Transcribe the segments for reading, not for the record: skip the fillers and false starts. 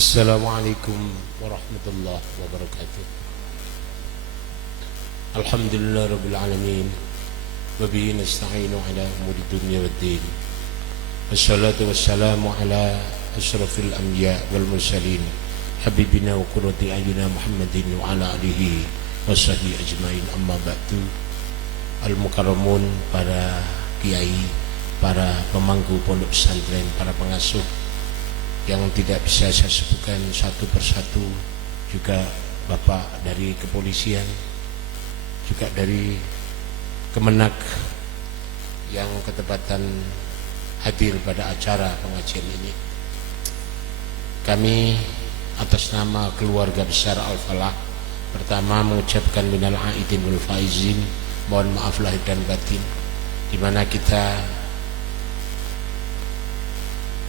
Assalamualaikum warahmatullahi wabarakatuh. Alhamdulillah rabbil alamin. Wa bihi nasta'inu ala umuri dunya waddin. Wassalatu wassalamu ala asyrafil anbiya wal mursalin habibina wa qurrati a'yunina Muhammadin wa ala alihi washabihi ajmain. Amma ba'du. Al-mukarramun, para kiai, para pemangku pondok pesantren, para pengasuh yang tidak bisa saya sebutkan satu persatu, juga Bapak dari kepolisian, juga dari Kemenak yang ketepatan hadir pada acara pengajian ini. Kami atas nama keluarga besar Al-Falah pertama mengucapkan minal aidin wal faizin, mohon maaf lahir dan batin, di mana kita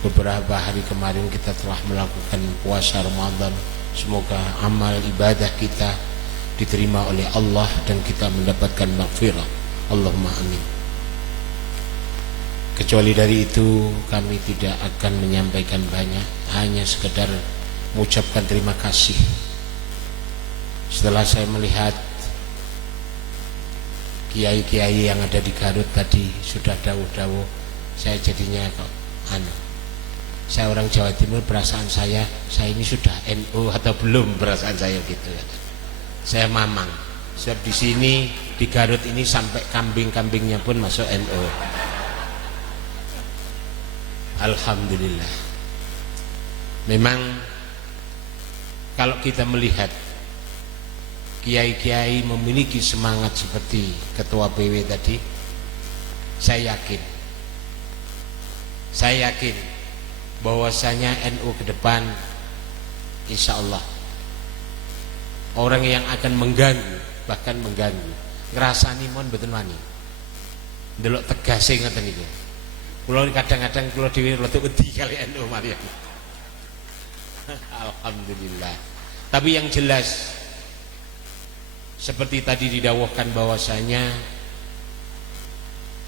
beberapa hari kemarin kita telah melakukan puasa Ramadan. Semoga amal ibadah kita diterima oleh Allah dan kita mendapatkan maghfirah. Allahumma amin. Kecuali dari itu kami tidak akan menyampaikan banyak, hanya sekedar mengucapkan terima kasih. Setelah saya melihat kiai-kiai yang ada di Garut tadi sudah dawuh-dawuh, saya jadinya kok saya orang Jawa Timur, perasaan saya ini sudah NU atau belum, perasaan saya gitu. Saya mamang, sebab di sini di Garut ini sampai kambing-kambingnya pun masuk NU. Alhamdulillah. Memang kalau kita melihat kiai-kiai memiliki semangat seperti ketua PW tadi, saya yakin bahwasanya NU ke depan insya Allah orang yang akan mengganggu, bahkan mengganggu, ngerasani mon betul wani ndelok tegase ngoten niku. Kula kadang-kadang kula dhewe rada wedi kali NU malian. Alhamdulillah. Tapi yang jelas seperti tadi didawuhkan bahwasanya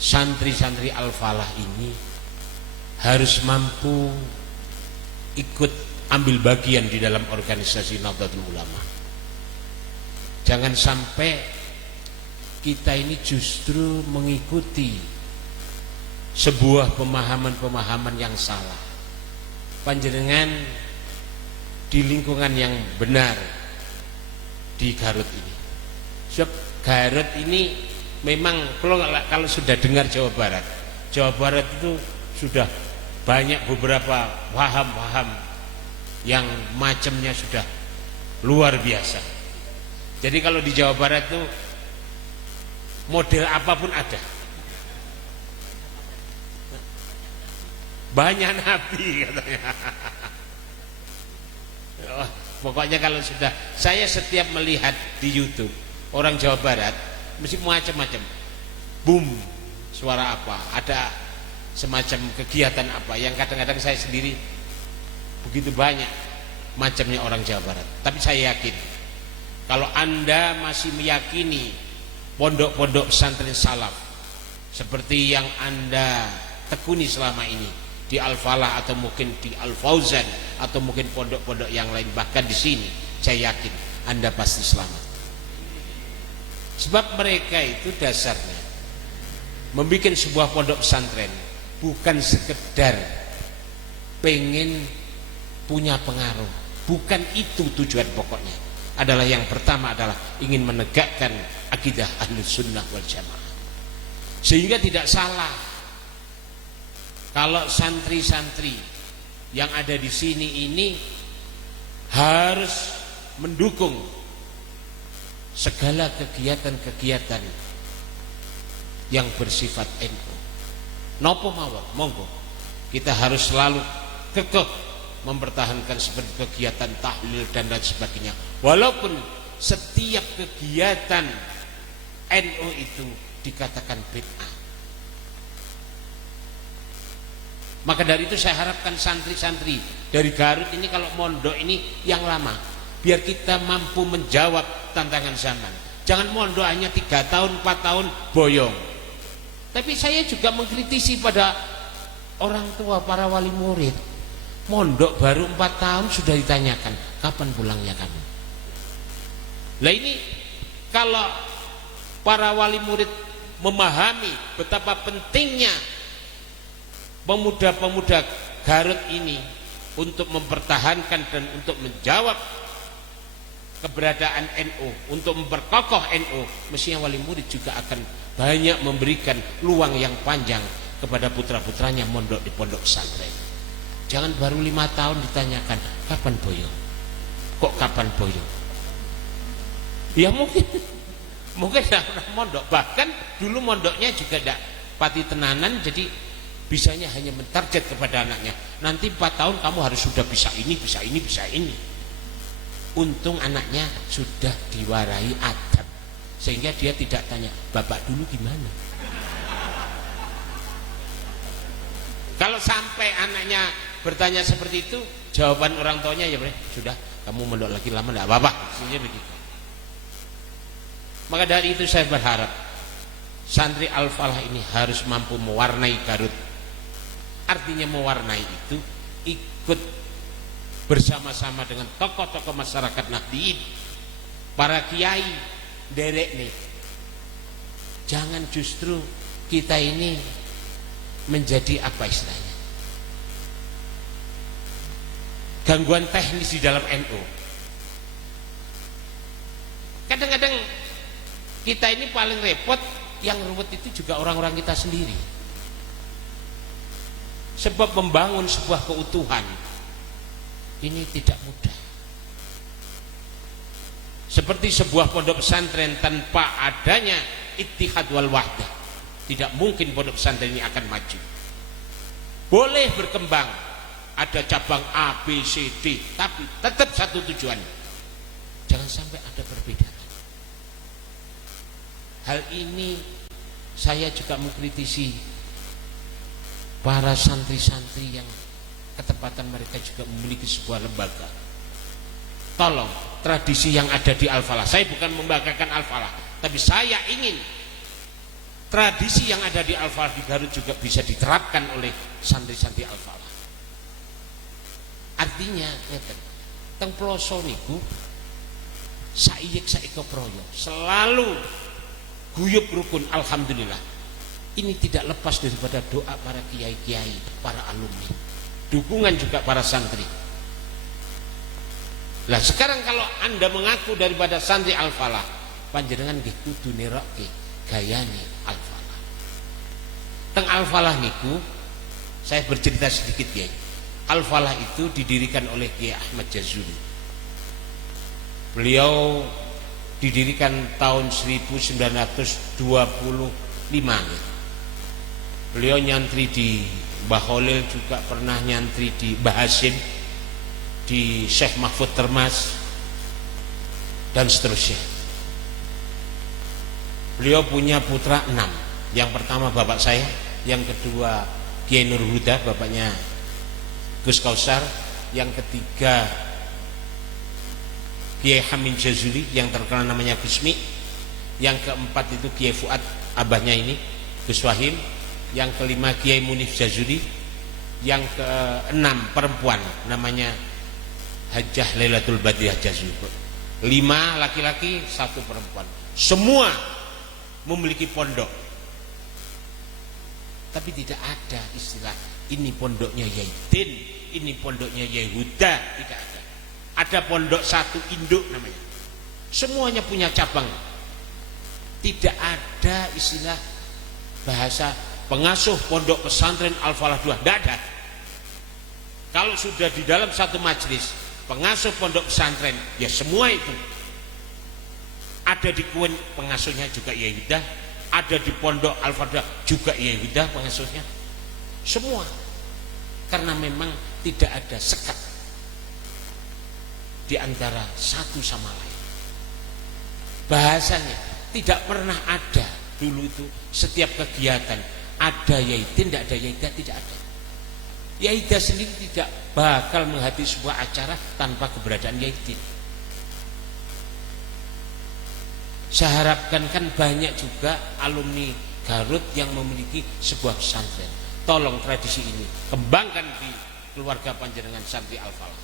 santri-santri Al-Falah ini harus mampu ikut ambil bagian di dalam organisasi Nahdlatul Ulama. Jangan sampai kita ini justru mengikuti sebuah pemahaman-pemahaman yang salah. Panjenengan di lingkungan yang benar di Garut ini. Sebab Garut ini memang kalau sudah dengar Jawa Barat itu sudah banyak beberapa paham-paham yang macamnya sudah luar biasa. Jadi kalau di Jawa Barat itu model apapun ada. Banyak nabi katanya. Pokoknya kalau sudah, saya setiap melihat di YouTube orang Jawa Barat mesti macam-macam. Boom, suara apa? Ada semacam kegiatan apa yang kadang-kadang saya sendiri begitu banyak macamnya orang Jawa Barat. Tapi saya yakin kalau Anda masih meyakini pondok-pondok pesantren salaf seperti yang Anda tekuni selama ini di Al-Falah atau mungkin di Al-Fauzan atau mungkin pondok-pondok yang lain, bahkan di sini, saya yakin Anda pasti selamat. Sebab mereka itu dasarnya membuat sebuah pondok pesantren bukan sekedar pengen punya pengaruh, bukan itu tujuan pokoknya. Adalah yang pertama adalah ingin menegakkan akidah Ahlus Sunnah wal Jamaah. Sehingga tidak salah kalau santri-santri yang ada di sini ini harus mendukung segala kegiatan-kegiatan yang bersifat NU. Nopo mawon, monggo. Kita harus selalu kekeh mempertahankan seperti kegiatan tahlil dan lain sebagainya. Walaupun setiap kegiatan NU itu dikatakan bid'ah. Maka dari itu saya harapkan santri-santri dari Garut ini kalau mondok ini yang lama, biar kita mampu menjawab tantangan zaman. Jangan mondok hanya 3 tahun, 4 tahun boyong. Tapi saya juga mengkritisi pada orang tua, para wali murid. Mondok baru 4 tahun sudah ditanyakan kapan pulangnya kamu. Lah ini kalau para wali murid memahami betapa pentingnya pemuda-pemuda Garut ini untuk mempertahankan dan untuk menjawab keberadaan NU, untuk memperkokoh NU, mestinya wali murid juga akan banyak memberikan luang yang panjang kepada putra-putranya mondok di pondok pesantren. Jangan baru 5 tahun ditanyakan kapan boyo, kok kapan boyo. Ya mungkin tidak pernah mondok, bahkan dulu mondoknya juga tidak pati tenanan, jadi bisanya hanya mentarget kepada anaknya, nanti 4 tahun kamu harus sudah bisa ini, bisa ini, bisa ini. Untung anaknya sudah diwarai adab, sehingga dia tidak tanya bapak dulu gimana. Kalau sampai anaknya bertanya seperti itu, jawaban orang tuanya ya sudah, kamu mondok lagi lama tidak apa-apa, maksudnya begitu. Maka dari itu saya berharap santri Al-Falah ini harus mampu mewarnai Garut. Artinya mewarnai itu ikut bersama-sama dengan tokoh-tokoh masyarakat Nahdliyin, para kiai, derek nih. Jangan justru kita ini menjadi apa istilahnya, gangguan teknis di dalam NU. Kadang-kadang kita ini paling repot, yang ruwet itu juga orang-orang kita sendiri. Sebab membangun sebuah keutuhan ini tidak mudah. Seperti sebuah pondok pesantren tanpa adanya ittihad wal wahdah, tidak mungkin pondok pesantren ini akan maju. Boleh berkembang, ada cabang A, B, C, D, tapi tetap satu tujuan. Jangan sampai ada perbedaan. Hal ini saya juga mengkritisi para santri-santri yang ketepatan mereka juga memiliki sebuah lembaga. Tolong, tradisi yang ada di Al-Falah, saya bukan membanggakan Al-Falah, tapi saya ingin tradisi yang ada di Al-Falah di Garut juga bisa diterapkan oleh santri-santri Al-Falah. Artinya ngeten, teng ploso niku saiyek saiko proyo selalu guyub rukun. Alhamdulillah, ini tidak lepas daripada doa para kiai-kiai, para alumni, dukungan juga para santri. Lah sekarang kalau anda mengaku daripada santri Al-Falah, panjenengan nggih kudu nerokke gayane Al-Falah. Teng Al-Falah niku saya bercerita sedikit ya. Al-Falah itu didirikan oleh Kiai Ahmad Jazuli. Beliau didirikan tahun 1925. Beliau nyantri di Mbah Khalil, juga pernah nyantri di Mbah Hasim, di Syekh Mahfud Termas, dan seterusnya. Beliau punya putra 6. Yang pertama bapak saya, yang kedua Kiai Nur Huda, bapaknya Gus Kausar, yang ketiga Kiai Hamid Jazuli yang terkenal namanya Gusmi, yang keempat itu Kiai Fuad, abahnya ini Gus Wahim, yang kelima Kiai Munif Jazuli, yang keenam perempuan namanya Hajjah Lailatul Badriah Jazuli. 5 laki-laki, 1 perempuan. Semua memiliki pondok, tapi tidak ada istilah ini pondoknya Yaidin, ini pondoknya Yehuda, tidak ada. Ada pondok satu induk namanya. Semuanya punya cabang. Tidak ada istilah bahasa pengasuh pondok pesantren Al-Falah 2, tidak ada. Kalau sudah di dalam satu majelis pengasuh pondok pesantren, ya semua itu ada. Di Kuen pengasuhnya juga Yehuda, ada di pondok Al-Falah juga Yehuda pengasuhnya. Semua, karena memang tidak ada sekat di antara satu sama lain. Bahasanya tidak pernah ada dulu itu setiap kegiatan ada Yaidin, tidak ada Yaida, tidak ada. Yaida sendiri tidak bakal menghadiri sebuah acara tanpa keberadaan Yaidin. Saya harapkan kan banyak juga alumni Garut yang memiliki sebuah pesantren. Tolong tradisi ini kembangkan di keluarga panjenengan santri Al-Falah.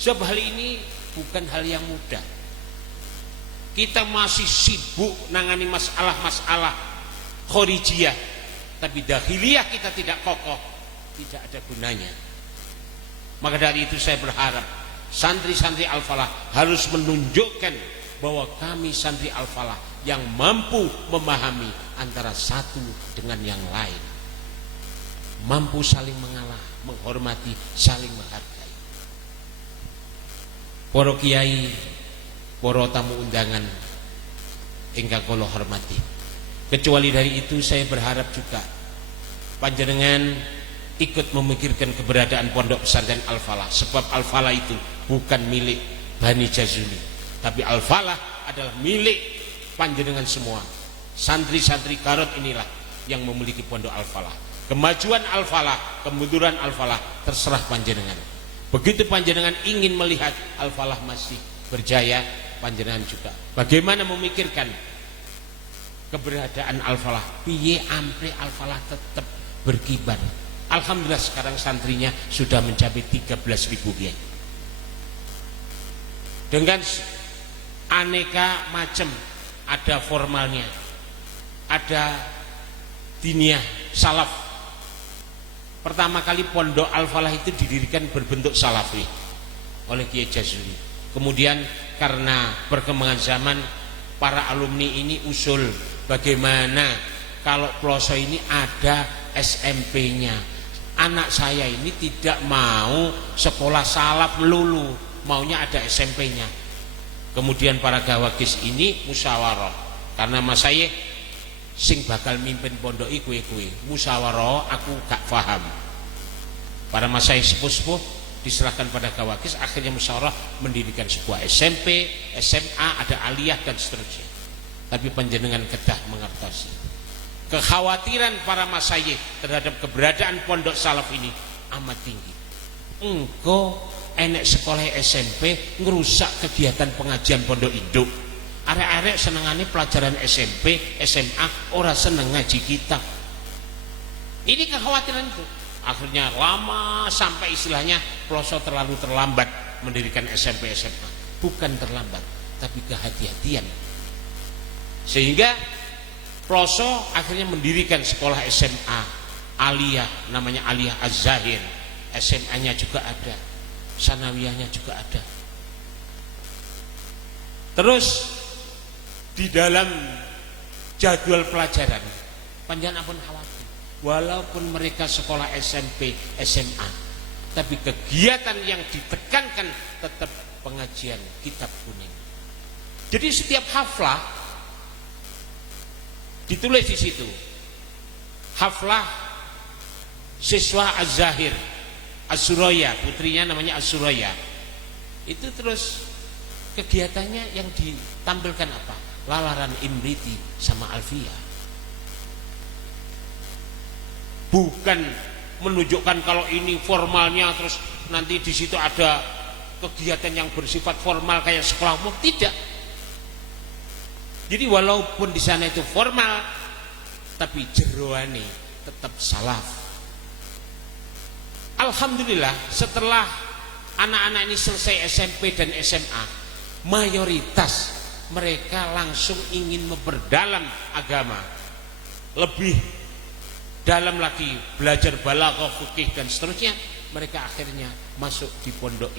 Sebab hal ini bukan hal yang mudah. Kita masih sibuk nangani masalah-masalah khorijiyah, tapi dahiliyah kita tidak kokoh, tidak ada gunanya. Maka dari itu saya berharap santri-santri Al-Falah harus menunjukkan bahwa kami santri Al-Falah yang mampu memahami antara satu dengan yang lain, mampu saling mengalah, menghormati, saling menghargai. Para kiai, para tamu undangan ingkang kula hormati, kecuali dari itu saya berharap juga panjenengan ikut memikirkan keberadaan pondok pesantren Al-Falah. Sebab Al-Falah itu bukan milik Bani Jazuli, tapi Al-Falah adalah milik panjenengan semua. Santri-santri Garut inilah yang memiliki pondok Al-Falah. Kemajuan Al-Falah, kemunduran Al-Falah terserah panjenengan. Begitu panjenengan ingin melihat Al-Falah masih berjaya, panjenengan juga bagaimana memikirkan keberadaan Al-Falah, piye ampre Al-Falah tetap berkibar. Alhamdulillah sekarang santrinya sudah mencapai 13.000 kiai. Dengan aneka macam, ada formalnya, ada diniyah, salaf. Pertama kali pondok Al-Falah itu didirikan berbentuk salafi oleh Kiai Jazuli. Kemudian karena perkembangan zaman, para alumni ini usul bagaimana kalau Ploso ini ada SMP-nya. Anak saya ini tidak mau sekolah salaf melulu, maunya ada SMP-nya. Kemudian para gawagis ini musyawarah, karena mas saya sing bakal mimpin pondok kuwe musyawarah, aku gak paham. Para mas saya sepuh-sepuh diserahkan pada gawagis, akhirnya musyawarah mendirikan sebuah SMP, SMA, ada aliyah dan seterusnya. Tapi panjenengan kedah mengertosi kekhawatiran para masyayikh terhadap keberadaan pondok salaf ini amat tinggi. Engko enek sekolah SMP ngerusak kegiatan pengajian pondok induk. Arek-arek senengane pelajaran SMP, SMA, ora seneng ngaji kitab. Ini kekhawatiran itu. Akhirnya lama sampai istilahnya Ploso terlalu terlambat mendirikan SMP, SMA. Bukan terlambat, tapi kehati-hatian. Sehingga Ploso akhirnya mendirikan sekolah SMA aliyah, namanya Aliyah Az-Zahir. SMA-nya juga ada, sanawiyahnya juga ada. Terus di dalam jadwal pelajaran panjenengan pun khawatir, walaupun mereka sekolah SMP, SMA, tapi kegiatan yang ditekankan tetap pengajian kitab kuning. Jadi setiap haflah ditulis di situ, haflah siswa Az-Zahir, Az-Suraya, putrinya namanya Az-Suraya. Itu terus kegiatannya yang ditampilkan apa? Lalaran Imriti sama Alfiyah. Bukan menunjukkan kalau ini formalnya, terus nanti di situ ada kegiatan yang bersifat formal kayak sekolah umum, tidak. Jadi walaupun di sana itu formal, tapi jeroane tetap salaf. Alhamdulillah setelah anak-anak ini selesai SMP dan SMA, mayoritas mereka langsung ingin memperdalam agama, lebih dalam lagi, belajar balaghah, fikih dan seterusnya. Mereka akhirnya masuk di pondok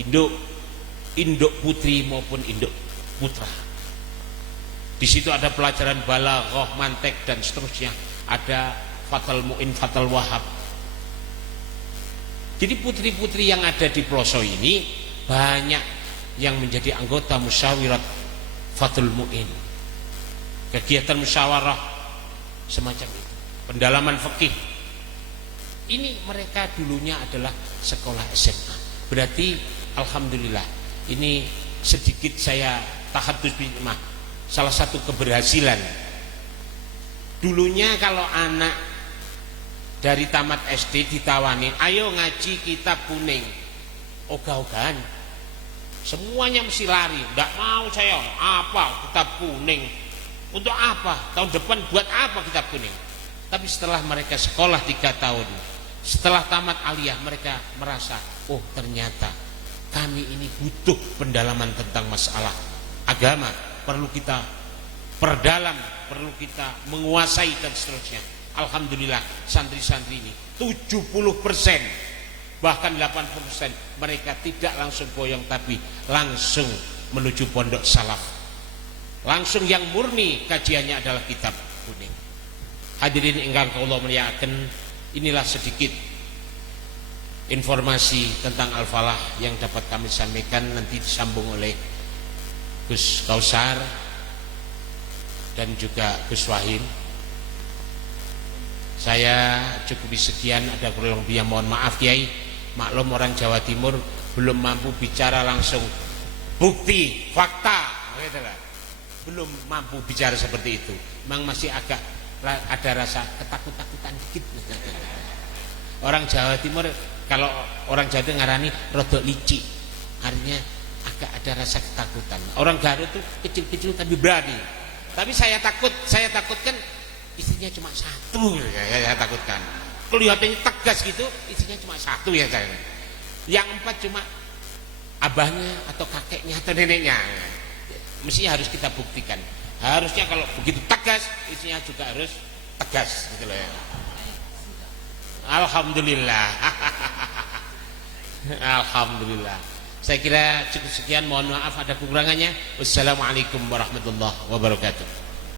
induk putri maupun induk putra. Di situ ada pelajaran balaghah, mantek dan seterusnya, ada Fathul Mu'in, Fathul Wahab. Jadi putri-putri yang ada di Ploso ini banyak yang menjadi anggota musyawirat Fathul Mu'in. Kegiatan musyawarah semacam itu, pendalaman fikih. Ini mereka dulunya adalah sekolah SMA. Berarti alhamdulillah ini sedikit saya tahadus bimah. Salah satu keberhasilan. Dulunya kalau anak dari tamat SD ditawanin, ayo ngaji kitab kuning, ogah-ogahan, semuanya mesti lari. Tidak mau saya, apa kitab kuning, untuk apa, tahun depan buat apa kitab kuning. Tapi setelah mereka sekolah 3 tahun, Setelah tamat aliyah mereka merasa, oh ternyata kami ini butuh pendalaman tentang masalah agama, perlu kita perdalam, perlu kita menguasai dan seterusnya. Alhamdulillah santri-santri ini 70%, bahkan 80% mereka tidak langsung boyong tapi langsung menuju pondok salaf, langsung yang murni kajiannya adalah kitab kuning. Hadirin ingkang kula mulyakaken, inilah sedikit informasi tentang Al-Falah yang dapat kami sampaikan, nanti disambung oleh Gus Kausar dan juga Gus Wahim. Saya cukupi sekian, ada kurang lebih mohon maaf Kiai. Maklum orang Jawa Timur belum mampu bicara langsung bukti, fakta, belum mampu bicara seperti itu. Memang masih agak ada rasa ketakut-takutan dikit. Orang Jawa Timur, kalau orang Jawa Timur ngarani rodok licik, artinya agak ada rasa ketakutan. Orang Garut itu kecil-kecil tapi berani. Tapi saya takutkan istrinya cuma satu, saya takutkan. Kelihatannya tegas gitu, istrinya cuma satu ya saya. Yang 4 cuma abahnya atau kakeknya atau neneknya. Mesti harus kita buktikan. Harusnya kalau begitu tegas, istrinya juga harus tegas gitu loh ya. Alhamdulillah. Alhamdulillah. Saya kira cukup sekian, mohon maaf ada kekurangannya. Wassalamualaikum warahmatullahi wabarakatuh.